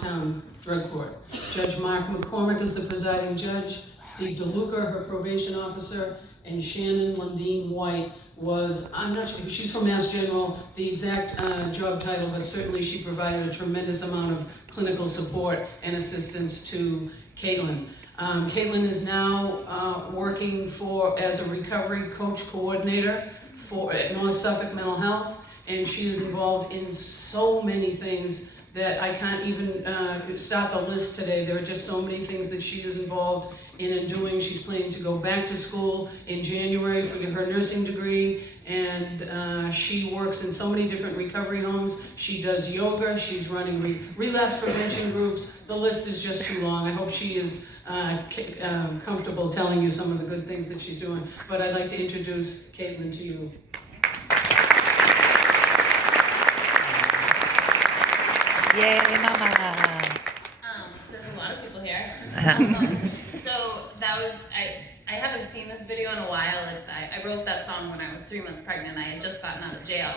Goffstown Drug Court. Judge Mark McCormick is the presiding judge, Steve DeLuca, her probation officer, and Shannon Lundeen White was, I'm not sure, she's from Mass General, the exact job title, but certainly she provided a tremendous amount of clinical support and assistance to Caitlin. Caitlin is now working as a recovery coach coordinator at North Suffolk Mental Health, and she is involved in so many things that I can't even start the list today. There are just so many things that she is involved in and doing. She's planning to go back to school in January for her nursing degree, and she works in so many different recovery homes. She does yoga, she's running relapse prevention groups. The list is just too long. I hope she is comfortable telling you some of the good things that she's doing, but I'd like to introduce Caitlin to you. Yay, Mama! There's a lot of people here. So that was, I haven't seen this video in a while. I wrote that song when I was 3 months pregnant. I had just gotten out of jail.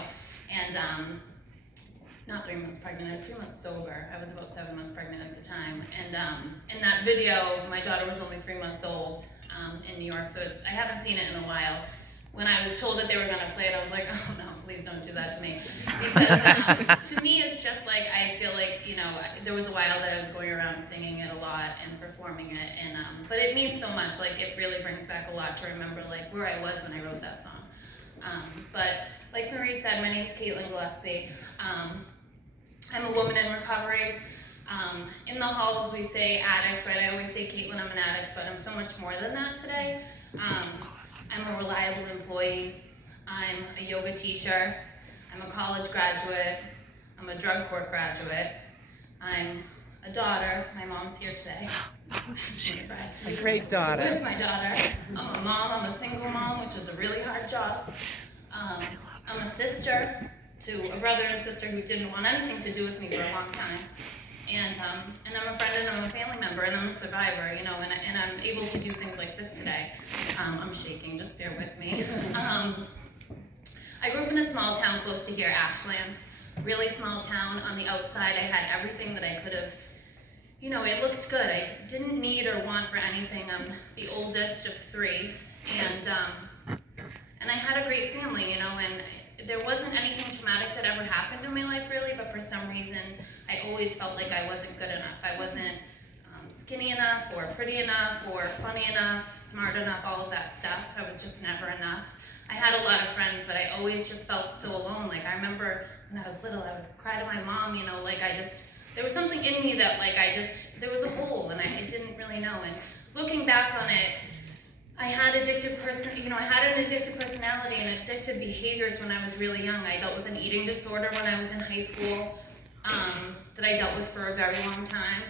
And not 3 months pregnant, I was 3 months sober. I was about 7 months pregnant at the time. And in that video, my daughter was only 3 months old in New York, so I haven't seen it in a while. When I was told that they were gonna play it, I was like, oh no, please don't do that to me. Because to me, it's just like, I feel like, you know, there was a while that I was going around singing it a lot and performing it, and but it means so much. Like, it really brings back a lot to remember, like, where I was when I wrote that song. But like Marie said, my name's Caitlin Gillespie. I'm a woman in recovery. In the halls, we say addict, right? I always say, Caitlin, I'm an addict, but I'm so much more than that today. I'm a reliable employee. I'm a yoga teacher. I'm a college graduate. I'm a drug court graduate. I'm a daughter. My mom's here today. A great daughter. With my daughter. I'm a mom. I'm a single mom, which is a really hard job. I'm a sister to a brother and sister who didn't want anything to do with me for a long time. And I'm a friend, and I'm a family member, and I'm a survivor, you know, and I'm able to do things like this today. I'm shaking, just bear with me. I grew up in a small town close to here, Ashland. Really small town. On the outside, I had everything that I could have, you know, it looked good. I didn't need or want for anything. I'm the oldest of three, and I had a great family, you know, and there wasn't anything traumatic that ever happened in my life, really, but for some reason, I always felt like I wasn't good enough. I wasn't skinny enough, or pretty enough, or funny enough, smart enough, all of that stuff. I was just never enough. I had a lot of friends, but I always just felt so alone. Like, I remember when I was little, I would cry to my mom, you know, like there was something in me that, like, there was a hole, and I didn't really know. And looking back on it, I had an addictive personality and addictive behaviors when I was really young. I dealt with an eating disorder when I was in high school that I dealt with for a very long time.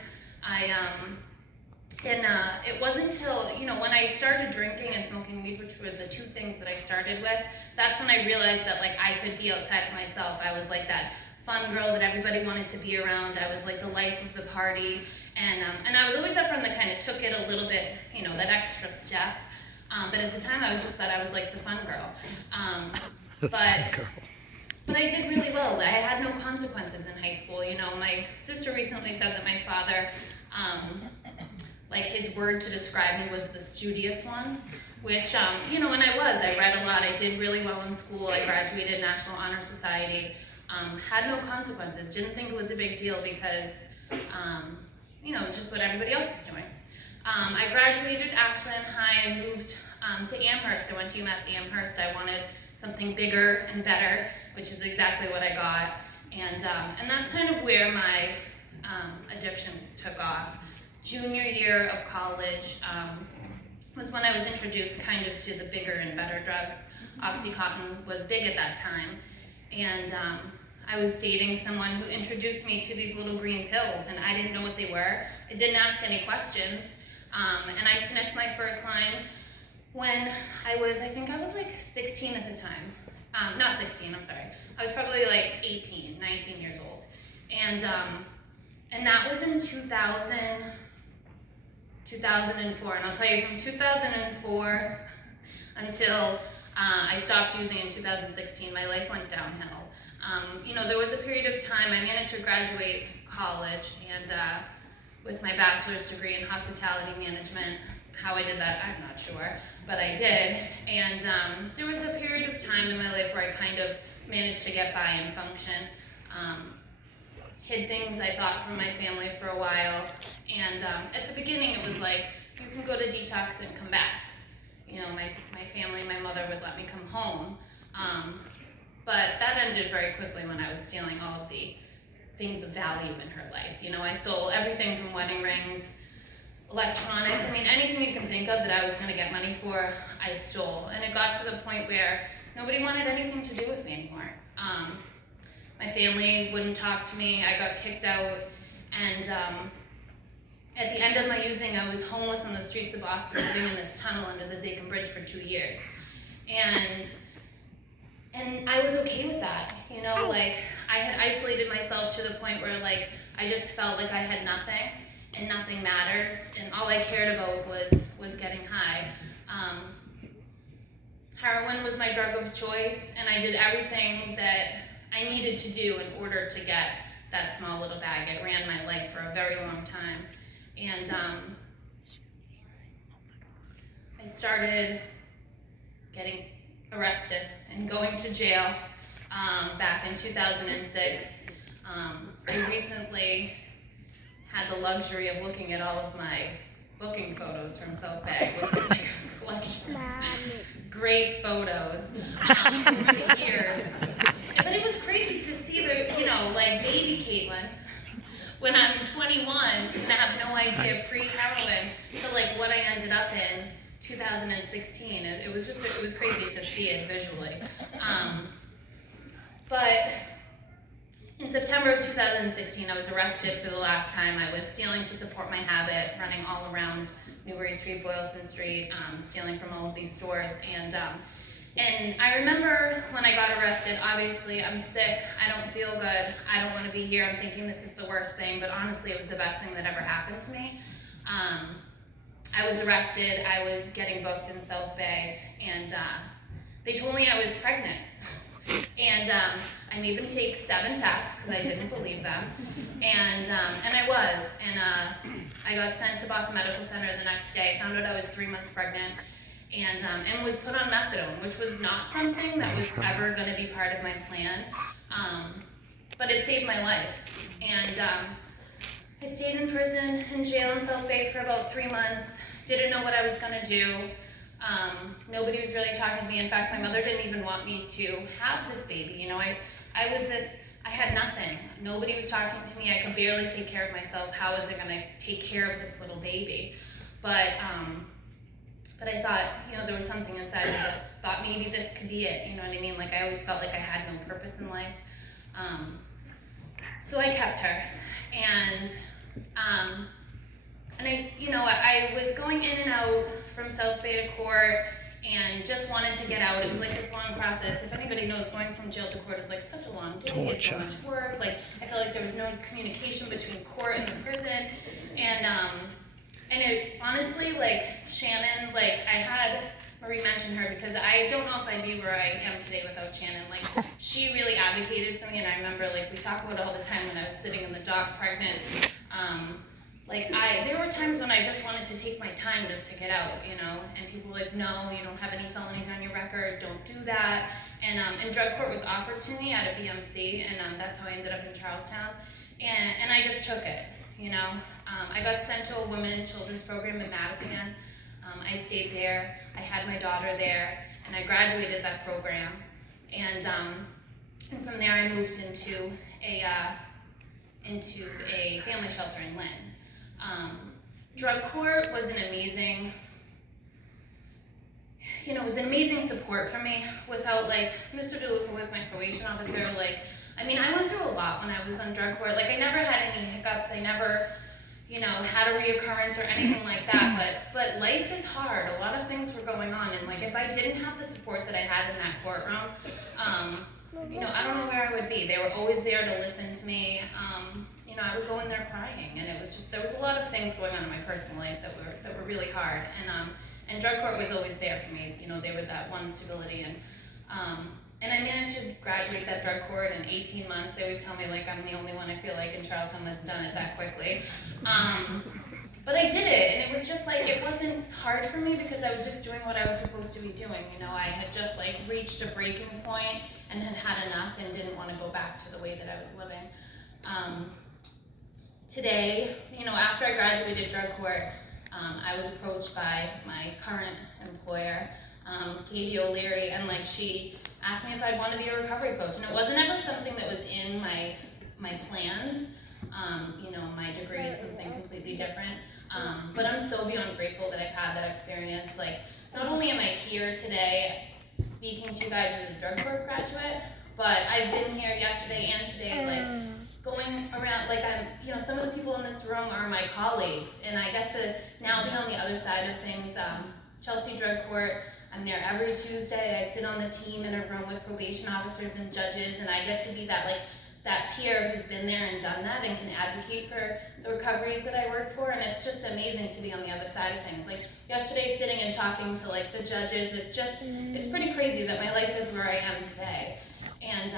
It wasn't until, you know, when I started drinking and smoking weed, which were the two things that I started with, that's when I realized that, like, I could be outside of myself. I was like that fun girl that everybody wanted to be around. I was like the life of the party. And I was always that friend that kind of took it a little bit, you know, that extra step. But at the time, I was just that I was like the fun girl. But I did really well. I had no consequences in high school. You know, my sister recently said that my father, like, his word to describe me was the studious one, which, you know, and I read a lot. I did really well in school. I graduated National Honor Society. Had no consequences. Didn't think it was a big deal because, you know, it was just what everybody else was doing. I graduated Ashland High and moved to Amherst. I went to UMass Amherst. I wanted something bigger and better, which is exactly what I got. And that's kind of where my addiction took off. Junior year of college was when I was introduced kind of to the bigger and better drugs. Oxycontin was big at that time. And I was dating someone who introduced me to these little green pills, and I didn't know what they were. I didn't ask any questions. And I sniffed my first line when I think I was like 16 at the time. Not 16, I'm sorry. I was probably like 18, 19 years old. And that was in 2004. And I'll tell you, from 2004 until I stopped using in 2016, my life went downhill. You know, there was a period of time, I managed to graduate college, and with my bachelor's degree in hospitality management. How I did that, I'm not sure, but I did. And there was a period of time in my life where I kind of managed to get by and function. Hid things I thought from my family for a while, and at the beginning it was like, you can go to detox and come back. You know, my family, my mother would let me come home, but that ended very quickly when I was stealing all of the things of value in her life. You know, I stole everything from wedding rings, electronics, I mean, anything you can think of that I was gonna get money for, I stole. And it got to the point where nobody wanted anything to do with me anymore. My family wouldn't talk to me, I got kicked out, and at the end of my using, I was homeless on the streets of Boston, living in this tunnel under the Zachem Bridge for 2 years. And I was okay with that, you know, like, I had isolated myself to the point where, like, I just felt like I had nothing, and nothing matters, and all I cared about was getting high. Heroin was my drug of choice, and I did everything that I needed to do in order to get that small little bag. It ran my life for a very long time. And I started getting arrested and going to jail back in 2006. I recently had the luxury of looking at all of my booking photos from South Bay, which was like a collection of great photos over the years. But it was crazy to see the, you know, like baby Caitlin, when I'm 21 and I have no idea pre-heroin to like what I ended up in 2016. It was just, it was crazy to see it visually. But in September of 2016, I was arrested for the last time. I was stealing to support my habit, running all around Newbury Street, Boylston Street, stealing from all of these stores. And I remember when I got arrested, obviously I'm sick, I don't feel good, I don't want to be here, I'm thinking this is the worst thing, but honestly it was the best thing that ever happened to me. I was arrested, I was getting booked in South Bay, and they told me I was pregnant. And I made them take 7 tests because I didn't believe them, and I was, and I got sent to Boston Medical Center the next day, found out I was 3 months pregnant, and was put on methadone, which was not something that was ever going to be part of my plan, but it saved my life. And I stayed in prison, in jail in South Bay for about 3 months, didn't know what I was going to do. Nobody was really talking to me. In fact, my mother didn't even want me to have this baby. You know, I had nothing. Nobody was talking to me. I could barely take care of myself. How was I going to take care of this little baby? But I thought, you know, there was something inside me that thought maybe this could be it. You know what I mean? Like, I always felt like I had no purpose in life. So I kept her. And I was going in and out from South Bay to court and just wanted to get out. It was like this long process. If anybody knows, going from jail to court is like such a long day. It's so much work. Like, I felt like there was no communication between court and the prison. And it honestly, like, Shannon, like, I had Marie mention her because I don't know if I'd be where I am today without Shannon. Like, she really advocated for me, and I remember, like, we talk about it all the time when I was sitting in the dock pregnant. There were times when I just wanted to take my time just to get out, you know, and people were like, no, you don't have any felonies on your record, don't do that. And drug court was offered to me at a BMC, and that's how I ended up in Charlestown. And I just took it, you know. I got sent to a women and children's program in Mattapan. I stayed there, I had my daughter there, and I graduated that program. And from there I moved into a family shelter in Lynn. Drug court was an amazing, you know, it was an amazing support for me. Without, like, Mr. DeLuca was my probation officer. Like, I mean, I went through a lot when I was on drug court. Like, I never had any hiccups. I never, you know, had a reoccurrence or anything like that. But life is hard. A lot of things were going on. And, like, if I didn't have the support that I had in that courtroom, you know, I don't know where I would be. They were always there to listen to me. You know, I would go in there crying, and it was just, there was a lot of things going on in my personal life that were really hard, and drug court was always there for me. You know, they were that one stability, And I managed to graduate that drug court in 18 months. They always tell me like I'm the only one I feel like in Charlestown that's done it that quickly. But I did it, and it was just like, it wasn't hard for me because I was just doing what I was supposed to be doing. You know, I had just like reached a breaking point and had had enough and didn't want to go back to the way that I was living. Today, you know, after I graduated drug court, I was approached by my current employer, Katie O'Leary, and like she asked me if I'd want to be a recovery coach, and it wasn't ever something that was in my plans. You know, my degree is something completely different, but I'm so beyond grateful that I've had that experience. Like, not only am I here today speaking to you guys as a drug court graduate, but I've been here yesterday and today, like, going around, like you know, some of the people in this room are my colleagues, and I get to now be on the other side of things. Chelsea Drug Court, I'm there every Tuesday. I sit on the team in a room with probation officers and judges, and I get to be that, like, that peer who's been there and done that and can advocate for the recoveries that I work for, and it's just amazing to be on the other side of things. Like, yesterday sitting and talking to, like, the judges, it's pretty crazy that my life is where I am today. And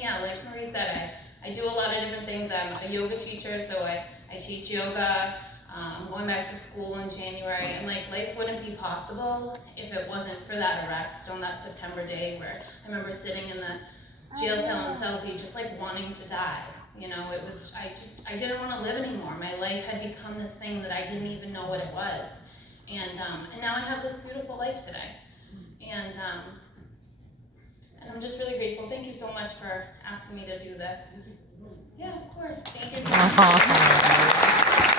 yeah, like Marie said, I do a lot of different things. I'm a yoga teacher, so I teach yoga. I'm going back to school in January, and like, life wouldn't be possible if it wasn't for that arrest on that September day where I remember sitting in the jail cell in Southie just like wanting to die. You know, it was, I didn't want to live anymore. My life had become this thing that I didn't even know what it was. And now I have this beautiful life today. And I'm just really grateful. Thank you so much for asking me to do this. Yeah, of course. Thank you so much.